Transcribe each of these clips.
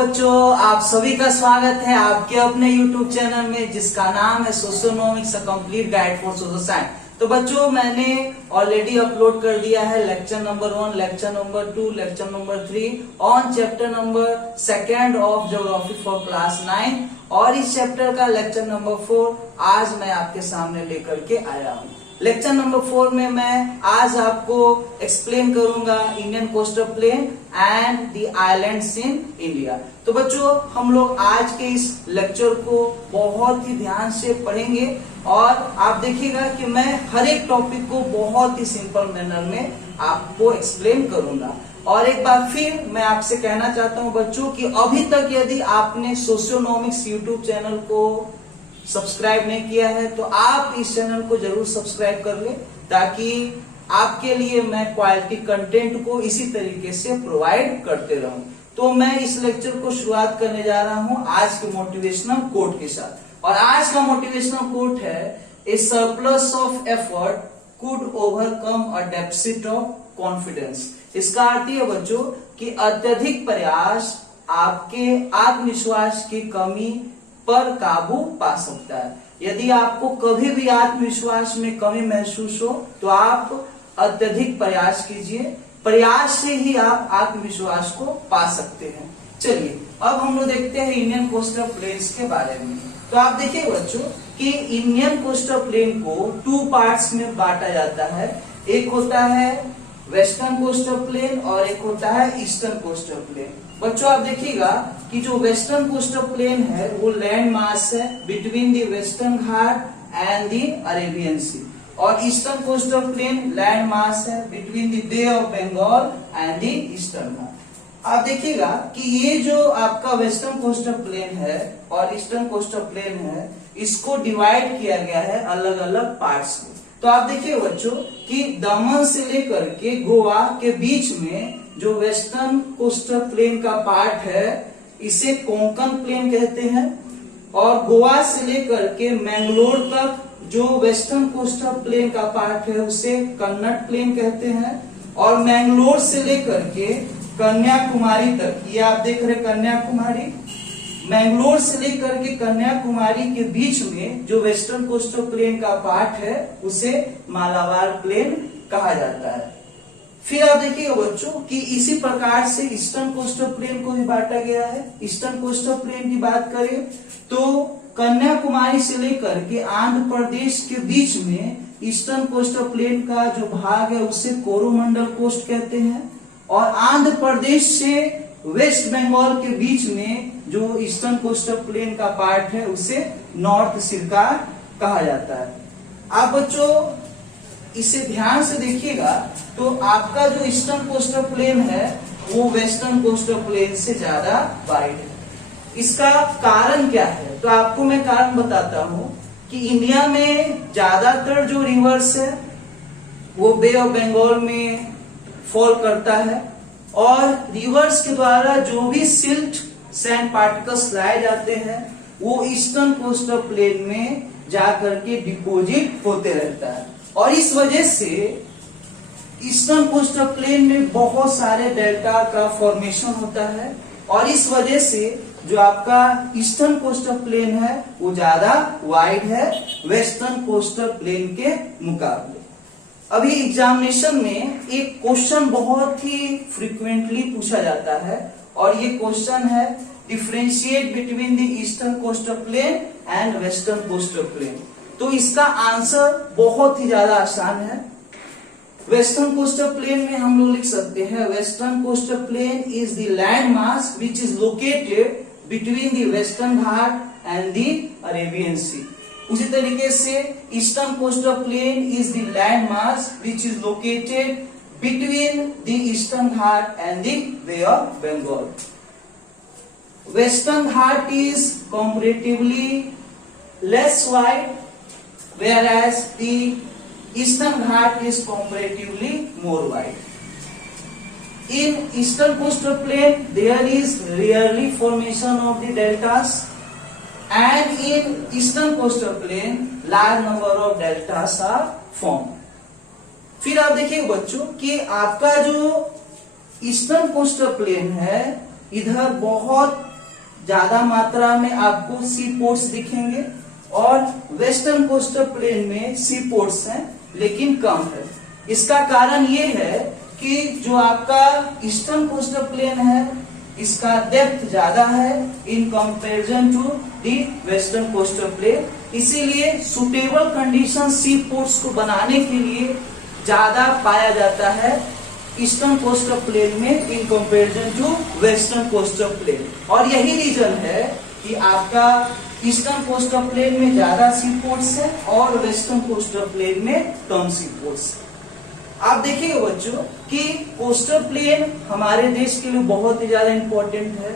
बच्चों, आप सभी का स्वागत है आपके अपने YouTube चैनल में जिसका नाम है socionomics a complete guide for social science. तो बच्चों, मैंने ऑलरेडी अपलोड कर दिया है lecture number 1, lecture number 2, lecture number 3 on chapter number 2 of geography for class 9 और इस चैप्टर का लेक्चर नंबर 4 आज मैं आपके सामने लेकर के आया हूँ। लेक्चर नंबर 4 में मैं आज आपको एक्सप्लेन करूंगा Indian coastal plain and the islands in India. तो बच्चों, हम लोग आज के इस लेक्चर को बहुत ही ध्यान से पढ़ेंगे और आप देखिएगा कि मैं हर एक टॉपिक को बहुत ही सिंपल मैनर में आपको एक्सप्लेन करूंगा। और एक बार फिर मैं आपसे कहना चाहता हूं बच्चों कि अभी तक यदि आपने सोशियोनोमिक्स यूट्यूब चैनल को सब्सक्राइब नहीं किया है तो आप इस चैनल को जरूर सब्सक्राइब कर लें ताकि आपके लिए मैं क्वालिटी कंटेंट को इसी तरीके से प्रोवाइड करते रहूं। तो मैं इस लेक्चर को शुरुआत करने जा रहा हूं आज के मोटिवेशनल कोट के साथ और आज का मोटिवेशनल कोट है a surplus of effort could overcome a deficit of confidence. इसका अर्थ है बच्चों कि अत्यधिक प्रयास आपके आत्मविश्वास की कमी पर काबू पा सकता है। यदि आपको कभी भी आत्मविश्वास में कमी महसूस हो तो आप अत्यधिक प्रयास कीजिए, प्रयास से ही आप आत्मविश्वास को पा सकते हैं। चलिए अब हम लोग देखते हैं इंडियन कोस्टल प्लेन्स के बारे में। तो आप देखिए बच्चों कि इंडियन कोस्टल प्लेन को 2 पार्ट्स में बांटा जाता है। एक होता है वेस्टर्न कोस्टल प्लेन और एक होता है ईस्टर्न कोस्टल प्लेन। बच्चों आप देखिएगा कि जो वेस्टर्न कोस्टल प्लेन है वो लैंड मास है between the Western Ghat and the Arabian Sea और Eastern coastal Plain land mass है between the Bay of Bengal and the Eastern Ghat. आप देखिएगा कि ये जो आपका वेस्टर्न कोस्टल प्लेन है और ईस्टर्न कोस्टल प्लेन है इसको डिवाइड किया गया है अलग अलग पार्ट्स में। तो आप देखिए बच्चों कि दमन से लेकर के गोवा के बीच में जो वेस्टर्न कोस्टल प्लेन का पार्ट है इसे कोंकण प्लेन कहते हैं और गोवा से लेकर के मैंगलोर तक जो वेस्टर्न कोस्टल प्लेन का पार्ट है उसे कन्नड़ प्लेन कहते हैं और मैंगलोर से लेकर के कन्याकुमारी तक, ये आप देख रहे कन्याकुमारी, मैंगलोर से लेकर के कन्याकुमारी के बीच में जो वेस्टर्न कोस्टल प्लेन का पार्ट है उसे मालाबार प्लेन कहा जाता है। फिर आप देखिए बच्चों कि इसी प्रकार से ईस्टर्न कोस्टल प्लेन को भी बांटा गया है। ईस्टर्न कोस्टल प्लेन की बात करें तो कन्याकुमारी से लेकर के आंध्र प्रदेश के बीच में ईस्टर्न कोस्टल प्लेन का जो भाग है उसे कोरोमंडल कोस्ट कहते हैं और आंध्र प्रदेश से वेस्ट बंगाल के बीच में जो ईस्टर्न कोस्टल प्लेन का पार्ट है उसे नॉर्थ सिरकार कहा जाता है। आप बच्चों इसे ध्यान से देखिएगा तो आपका जो ईस्टर्न कोस्टल प्लेन है वो वेस्टर्न कोस्टल प्लेन से ज्यादा वाइड है। इसका कारण क्या है? तो आपको मैं कारण बताता हूं कि इंडिया में ज्यादातर जो रिवर्स है वो बे ऑफ बंगाल में फॉल करता है और रिवर्स के द्वारा जो भी सिल्ट सैंड पार्टिकल्स लाए जाते हैं वो ईस्टर्न कोस्टल प्लेन में जाकर के डिपोजिट होते रहता है और इस वजह से ईस्टर्न कोस्टल प्लेन में बहुत सारे डेल्टा का फॉर्मेशन होता है और इस वजह से जो आपका ईस्टर्न कोस्टल प्लेन है वो ज्यादा वाइड है वेस्टर्न कोस्टल प्लेन के मुकाबले। अभी एग्जामिनेशन में एक क्वेश्चन बहुत ही फ्रीक्वेंटली पूछा जाता है और ये क्वेश्चन है differentiate between the eastern coastal plain and western coastal plain. तो इसका आंसर बहुत ही ज्यादा आसान है। वेस्टर्न कोस्टल प्लेन में हम लोग लिख सकते हैं Western coastal Plain is the land mass which is located between the Western Ghat and the Arabian Sea. उसी तरीके से Eastern coastal Plain is the land mass which is located between the Eastern Ghat and the Bay of Bengal. Western Ghat is comparatively less wide whereas the eastern ghat is comparatively more wide. In eastern coastal plain there is rarely formation of the deltas and in eastern coastal plain large number of deltas are formed. फिर आप देखिए बच्चों कि आपका जो eastern coastal plain है इधर बहुत ज्यादा मात्रा में आपको सी पोर्ट्स दिखेंगे और वेस्टर्न कोस्टल प्लेन में सी पोर्ट्स हैं लेकिन कम है। इसका कारण ये है कि जो आपका ईस्टर्न कोस्टल प्लेन है इसका डेप्थ ज्यादा है in comparison to the western coastal plain, इसीलिए सुटेबल कंडीशन सी पोर्ट्स को बनाने के लिए ज्यादा पाया जाता है ईस्टर्न कोस्टल प्लेन में in comparison to western coastal plain. और यही रीजन है कि आपका ईस्टर्न कोस्टल प्लेन में ज्यादा सी पोर्ट्स है और वेस्टर्न कोस्टल प्लेन में कम सी पोर्ट्स है। आप देखिएगा बच्चों कि कोस्टल प्लेन हमारे देश के लिए बहुत ही ज्यादा इंपॉर्टेंट है।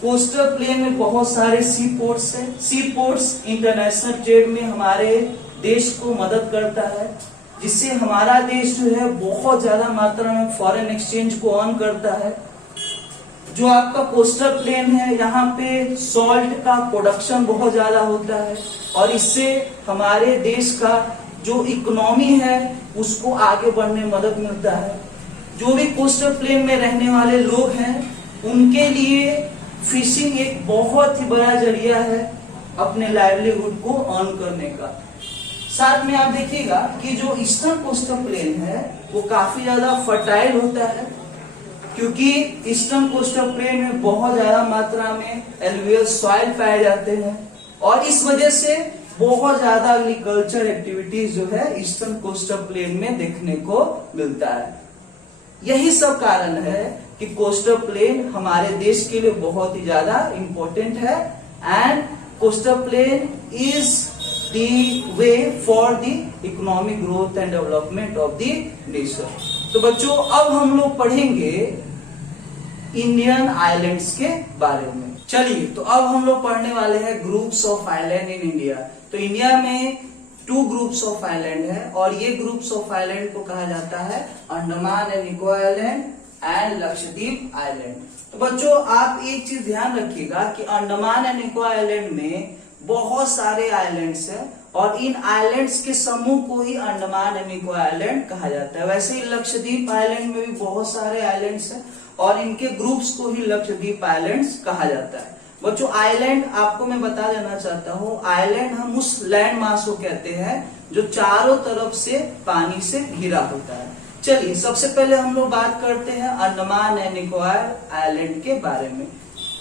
कोस्टल प्लेन में बहुत सारे सी पोर्ट्स है। सी पोर्ट्स इंटरनेशनल ट्रेड में हमारे देश को मदद करता है, जिससे हमारा देश जो है बहुत ज्यादा मात्रा में फॉरेन एक्सचेंज को अर्न करता है। जो आपका कोस्टल प्लेन है यहाँ पे सॉल्ट का प्रोडक्शन बहुत ज्यादा होता है और इससे हमारे देश का जो इकोनॉमी है उसको आगे बढ़ने में मदद मिलता है। जो भी कोस्टल प्लेन में रहने वाले लोग हैं उनके लिए फिशिंग एक बहुत ही बड़ा जरिया है अपने लाइवलीहुड को अर्न करने का। साथ में आप देखिएगा कि जो ईस्टर्न कोस्टल प्लेन है वो काफी ज्यादा फर्टाइल होता है, क्योंकि ईस्टर्न कोस्टल प्लेन में बहुत ज्यादा मात्रा में एलुवियल सॉइल पाए जाते हैं और इस वजह से बहुत ज्यादा एग्रीकल्चर एक्टिविटीज जो है ईस्टर्न कोस्टल प्लेन में देखने को मिलता है। यही सब कारण है कि कोस्टल प्लेन हमारे देश के लिए बहुत ही ज्यादा इंपॉर्टेंट है and coastal Plain is the way for the economic growth and development of the nation. तो बच्चों अब हम लोग पढ़ेंगे इंडियन आइलैंड्स के बारे में। चलिए तो अब हम लोग पढ़ने वाले हैं groups of island in India. तो इंडिया में 2 ग्रुप्स ऑफ आइलैंड है और ये ग्रुप्स ऑफ आइलैंड को कहा जाता है Andaman and Nicobar island and Lakshadweep island. तो बच्चों आप एक चीज ध्यान रखिएगा कि अंडमान एंड निकोबार आइलैंड में बहुत सारे आइलैंड्स हैं और इन आइलैंड्स के समूह को ही अंडमान एंड निकोबार आइलैंड कहा जाता है। वैसे ही लक्षद्वीप आइलैंड में भी बहुत सारे आइलैंड्स हैं और इनके ग्रुप्स को ही लक्षद्वीप आइलैंड्स कहा जाता है। बच्चों आइलैंड आपको मैं बता देना चाहता हूँ, आइलैंड हम उस लैंड मास को कहते हैं जो चारों तरफ से पानी से घिरा होता है। चलिए सबसे पहले हम लोग बात करते हैं अंडमान एंड निकोबार आइलैंड के बारे में।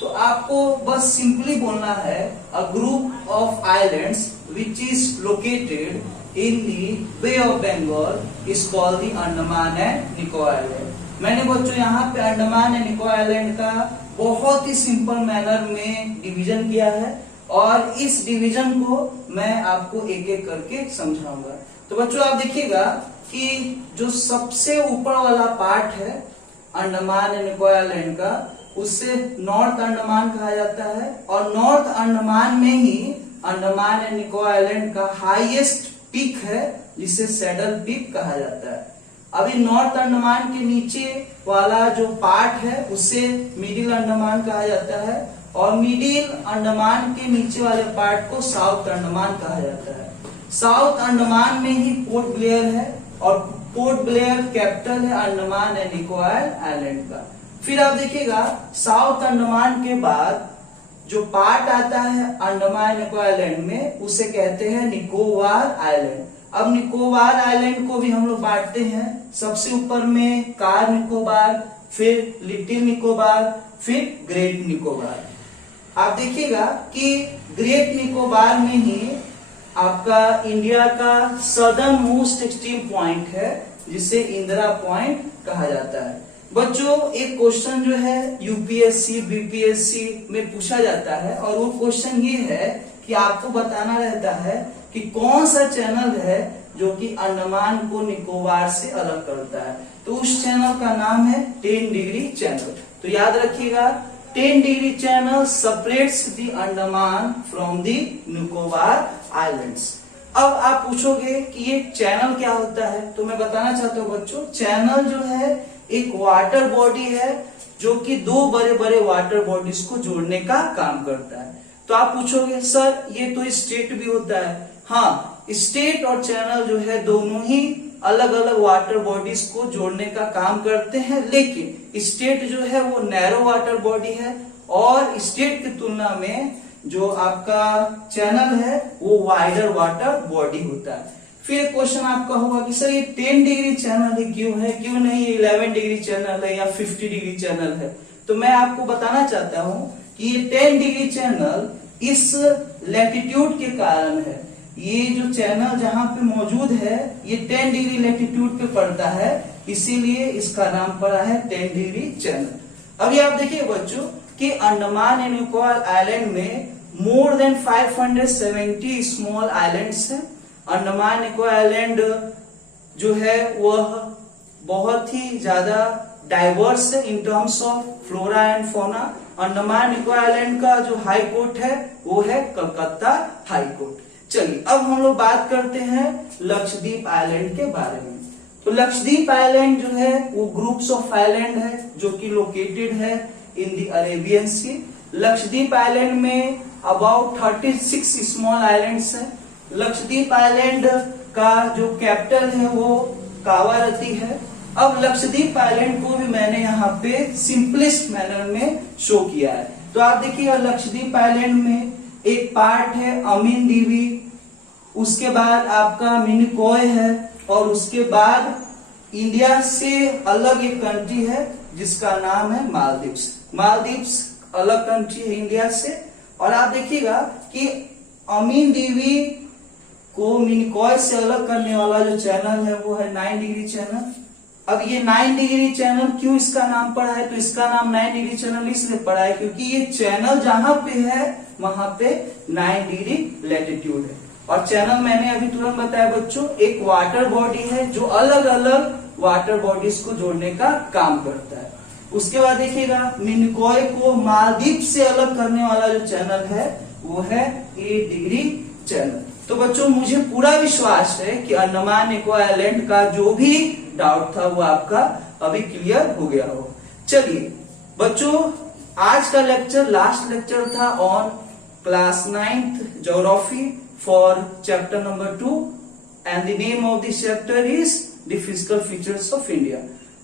तो आपको बस सिंपली बोलना है a group of islands which is located in the bay of Bengal is called the Andaman and Nicobar island. मैंने बच्चों यहाँ पे अंडमान एंड निकोबार आइलैंड का बहुत ही सिंपल मैनर में डिवीजन किया है और इस डिवीजन को मैं आपको एक एक करके समझाऊंगा। तो बच्चों आप देखिएगा कि जो सबसे ऊपर वाला पार्ट है अंडमान एंड निकोबार आइलैंड का उससे नॉर्थ अंडमान कहा जाता है और नॉर्थ अंडमान में ही अंडमान एंड निकोबार आइलैंड का हाईएस्ट पीक है जिसे सैडल पीक कहा जाता है। अभी नॉर्थ अंडमान के नीचे वाला जो पार्ट है उसे मिडिल अंडमान कहा जाता है और मिडिल अंडमान के नीचे वाले पार्ट को साउथ अंडमान कहा जाता है। साउथ अंडमान में ही पोर्ट ब्लेयर है और पोर्ट ब्लेयर कैपिटल है अंडमान एंड निकोबार आइलैंड का। फिर आप देखिएगा साउथ अंडमान के बाद जो पार्ट आता है अंडमान निकोबार आइलैंड में उसे कहते हैं निकोबार आइलैंड। अब निकोबार आइलैंड को भी हम लोग बांटते हैं, सबसे ऊपर में कार निकोबार, फिर लिटिल निकोबार, फिर ग्रेट निकोबार। आप देखिएगा कि ग्रेट निकोबार में ही आपका इंडिया का सदर्न मोस्ट एक्सट्रीम पॉइंट है जिसे इंदिरा पॉइंट कहा जाता है। बच्चों एक क्वेश्चन जो है यूपीएससी बीपीएससी में पूछा जाता है और वो क्वेश्चन ये है कि आपको बताना रहता है कि कौन सा चैनल है जो कि अंडमान को निकोबार से अलग करता है। तो उस चैनल का नाम है 10 डिग्री चैनल। तो याद रखिएगा 10 degree channel separates the Andaman from the Nicobar islands. अब आप पूछोगे कि ये चैनल क्या होता है, तो मैं बताना चाहता हूँ बच्चों चैनल जो है एक वाटर बॉडी है जो कि 2 बड़े बड़े वाटर बॉडीज को जोड़ने का काम करता है। तो आप पूछोगे सर ये तो स्टेट भी होता है। हाँ, स्टेट और चैनल जो है दोनों ही अलग अलग वाटर बॉडीज को जोड़ने का काम करते हैं, लेकिन स्टेट जो है वो नैरो वाटर बॉडी है और स्टेट की तुलना में जो आपका चैनल है वो वाइडर वाटर बॉडी होता है। फिर क्वेश्चन आपका होगा कि सर ये 10 डिग्री चैनल है, क्यों नहीं 11 डिग्री चैनल है या 50 डिग्री चैनल है? तो मैं आपको बताना चाहता हूं कि ये 10 डिग्री चैनल इस लैटिट्यूड के कारण है। ये जो चैनल जहां पे मौजूद है ये 10 डिग्री लैटिट्यूड पे पड़ता है, इसीलिए इसका नाम पड़ा है 10 डिग्री चैनल। अभी आप देखिए बच्चों कि अंडमान एंड निकोबार आइलैंड में मोर देन 570 स्मॉल आइलैंड्स हैं। अंडमान निकोबार आइलैंड जो है वह बहुत ही ज्यादा डाइवर्स है in terms of flora and fauna. Andaman Nicobar island का जो हाई कोर्ट है वो है कलकत्ता हाई कोर्ट। चलिए अब हम लोग बात करते हैं लक्षद्वीप आइलैंड के बारे में। तो लक्षद्वीप आइलैंड जो है वो ग्रुप्स ऑफ आइलैंड है जो कि लोकेटेड है in the Arabian sea. Lakshadweep island में अबाउट 36 स्मॉल आइलैंड्स हैं। लक्षद्वीप आइलैंड का जो कैपिटल है वो कावारती है। अब लक्षद्वीप आइलैंड को भी मैंने यहाँ पे सिंपलेस्ट मैनर में शो किया है। तो आप देखिए लक्षद्वीप आइलैंड में एक पार्ट है अमीन दीवी, उसके बाद आपका मिनिकॉय है और उसके बाद इंडिया से अलग एक कंट्री है जिसका नाम है मालदीव्स। मालदीव्स अलग कंट्री है इंडिया से। और आप देखिएगा कि अमीन दीवी को मिनिकॉय से अलग करने वाला जो चैनल है वो है 9 डिग्री चैनल। अब ये 9 डिग्री चैनल क्यों इसका नाम पड़ा है? तो इसका नाम 9 डिग्री चैनल इसलिए पड़ा है क्योंकि ये चैनल जहां पे है वहां पे 9 डिग्री लैटिट्यूड है। और चैनल मैंने अभी तुरंत बताया बच्चों एक वाटर बॉडी है जो अलग अलग वाटर बॉडीज को जोड़ने का काम करता है। उसके बाद देखिएगा मिनिकॉय को मालदीव से अलग करने वाला जो चैनल है वो है 8 डिग्री चैनल। तो बच्चों मुझे पूरा विश्वास है कि अंडमान निकोबार आइलैंड का जो भी डाउट था वो आपका अभी क्लियर हो गया हो। चलिए बच्चों आज का लेक्चर लास्ट लेक्चर था on class 9th geography for chapter number 2 and the name of this chapter is the physical features of India.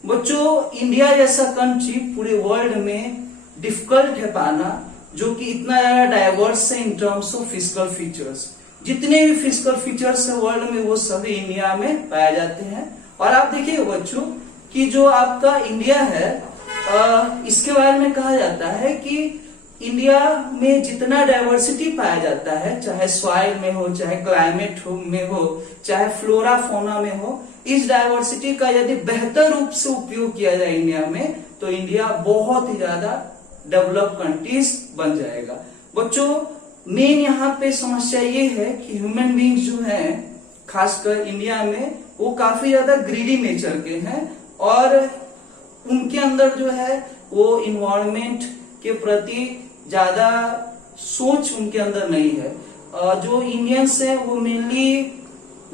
बच्चों इंडिया जैसा कंट्री पूरे वर्ल्ड में डिफिकल्ट है पाना जो कि इतना ज्यादा डाइवर्स है in terms of physical features. जितने भी फिजिकल फीचर्स है वर्ल्ड में वो सभी इंडिया में पाए जाते हैं। और आप देखिए बच्चों कि जो आपका इंडिया है इसके बारे में कहा जाता है कि इंडिया में जितना डाइवर्सिटी पाया जाता है चाहे सॉइल में हो, चाहे क्लाइमेट में हो, चाहे फ्लोरा फोना में हो, इस डाइवर्सिटी का यदि बेहतर रूप से उपयोग किया जाए इंडिया में तो इंडिया बहुत ही ज्यादा डेवलप कंट्रीज बन जाएगा। बच्चों मेन यहाँ पे समस्या ये है कि ह्यूमन बींग्स जो हैं खासकर इंडिया में वो काफी ज्यादा ग्रीडी नेचर के हैं और उनके अंदर जो है वो इन्वायरमेंट के प्रति ज्यादा सोच उनके अंदर नहीं है। जो इंडियंस है वो मेनली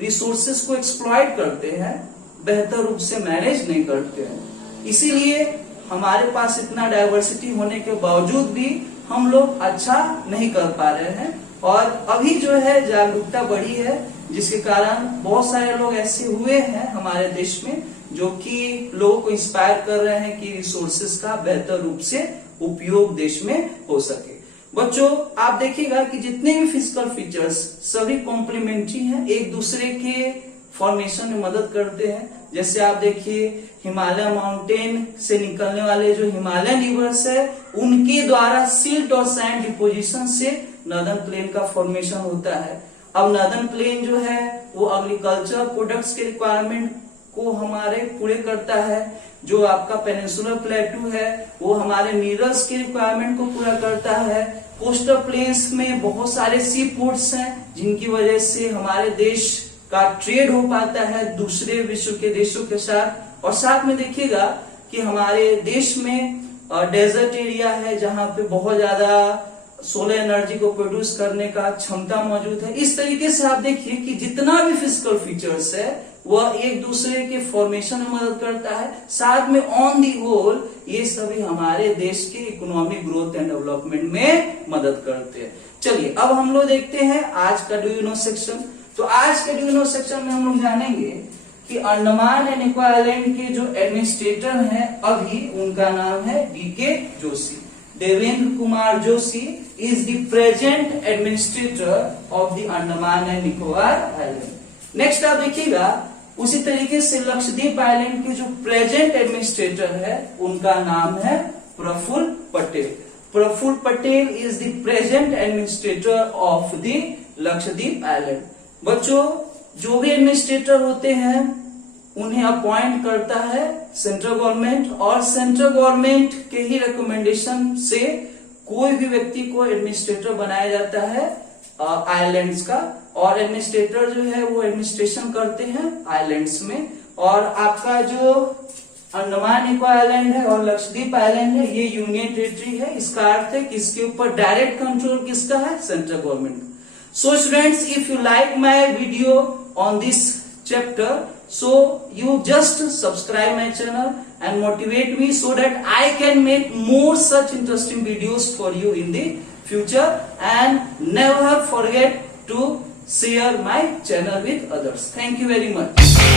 रिसोर्सेस को एक्सप्लॉइट करते हैं, बेहतर रूप से मैनेज नहीं करते हैं। इसीलिए हमारे पास इतना डाइवर्सिटी होने के बावजूद भी हम लोग अच्छा नहीं कर पा रहे हैं। और अभी जो है जागरूकता बढ़ी है जिसके कारण बहुत सारे लोग ऐसे हुए हैं हमारे देश में जो कि लोगों को इंस्पायर कर रहे हैं कि रिसोर्सेस का बेहतर रूप से उपयोग देश में हो सके। बच्चों आप देखिएगा कि जितने भी फिजिकल फीचर्स सभी कॉम्प्लीमेंट्री हैं, एक दूसरे के फॉर्मेशन में मदद करते हैं। जैसे आप देखिए हिमालय माउंटेन से निकलने वाले जो हिमालयन रिवर्स है उनके द्वारा सिल्ट और सैंड डिपोजिशन से नॉर्दर्न प्लेन का फॉर्मेशन होता है। अब नॉर्दर्न प्लेन जो है वो एग्रीकल्चर प्रोडक्ट्स के रिक्वायरमेंट को हमारे पूरे करता है। जो आपका पेनिनसुलर प्लेटू है वो हमारे मिनरल्स के रिक्वायरमेंट को पूरा करता है। कोस्टल प्लेन्स में बहुत सारे सी पोर्ट्स हैं जिनकी वजह से हमारे देश का ट्रेड हो पाता है दूसरे विश्व के देशों के साथ। और साथ में देखिएगा कि हमारे देश में डेजर्ट एरिया है जहां पे बहुत ज्यादा सोलर एनर्जी को प्रोड्यूस करने का क्षमता मौजूद है। इस तरीके से आप देखिए कि जितना भी फिजिकल फीचर्स है वह एक दूसरे के फॉर्मेशन में मदद करता है। साथ में ऑन दी होल ये सभी हमारे देश के इकोनॉमिक ग्रोथ एंड डेवलपमेंट में मदद करते हैं। चलिए अब हम लोग देखते हैं आज का डू यू नो सेक्शन। तो आज के डू यू नो सेक्शन में हम लोग जानेंगे कि अंडमान एंड निकोबार आइलैंड के जो एडमिनिस्ट्रेटर हैं अभी उनका नाम है D K Joshi. Devendra Kumar Joshi is the present administrator of the Andaman and Nicobar island. Next आप देखिएगा, उसी तरीके से लक्षद्वीप आइलैंड के जो प्रेजेंट एडमिनिस्ट्रेटर है उनका नाम है Praful Patel. Praful Patel is the present administrator of the Lakshadweep island. बच्चों, जो भी एडमिनिस्ट्रेटर होते हैं उन्हें अपॉइंट करता है सेंट्रल गवर्नमेंट, और सेंट्रल गवर्नमेंट के ही रिकमेंडेशन से कोई भी व्यक्ति को एडमिनिस्ट्रेटर बनाया जाता है आइलैंड्स का, और एडमिनिस्ट्रेटर जो है वो एडमिनिस्ट्रेशन करते हैं आइलैंड्स में। और आपका जो अंडमान निकोबार आइलैंड है और लक्षद्वीप आइलैंड है ये यूनियन टेरिटरी है। इसका अर्थ है कि इसके ऊपर डायरेक्ट कंट्रोल किसका है? Central government. So students, if you like my video on this chapter, so you just subscribe my channel and motivate me so that I can make more such interesting videos for you in the future, and never forget to share my channel with others. Thank you very much.